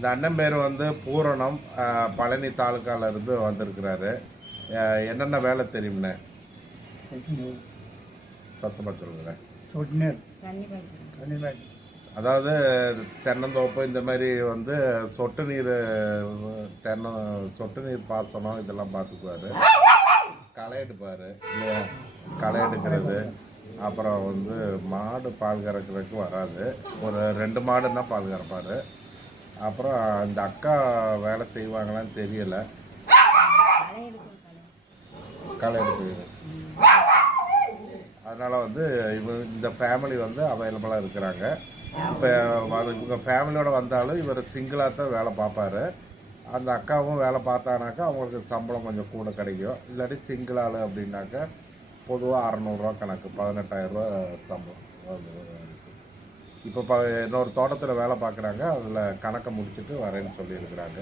இந்த அண்ணன் பேர் வந்து பூரணம் பழனி தாலுக்கால இருந்து வந்திருக்கிறாரு. என்னென்ன வேலை தெரியும்ண்ணே சத்தமாக சொல்லுங்களேன் அதாவது தென்னந்தோப்பு இந்த மாதிரி வந்து சொட்டு நீர் தென்னை சொட்டு நீர் பாசனம் இதெல்லாம் பார்த்துக்குவாரு களை எடுப்பார். இல்லையா? களை எடுக்கிறது. அப்புறம் வந்து மாடு பால் கறக்கிறதுக்கு வராது. ஒரு ரெண்டு மாடுன்னா பால் கறப்பார். அப்புறம் அந்த அக்கா வேலை செய்வாங்களான்னு தெரியல. களை எடுக்கும் அதனால் வந்து இவங்க இந்த ஃபேமிலி வந்து அவைலபிளாக இருக்கிறாங்க. இப்போ இவங்க ஃபேமிலியோடு வந்தாலும் இவர் சிங்கிளாக தான் வேலை பார்ப்பாரு. அந்த அக்காவும் வேலை பார்த்தானாக்கா அவங்களுக்கு சம்பளம் கொஞ்சம் கூட கிடைக்கும். இல்லாட்டி சிங்கிள் ஆள் அப்படின்னாக்கா பொதுவாக அறநூறுவா கணக்கு பதினெட்டாயிரரூவா சம்பளம். இப்போ ப இன்னொரு தோட்டத்தில் வேலை பார்க்குறாங்க அதில் கணக்கை முடிச்சுட்டு வரேன்னு சொல்லியிருக்கிறாங்க.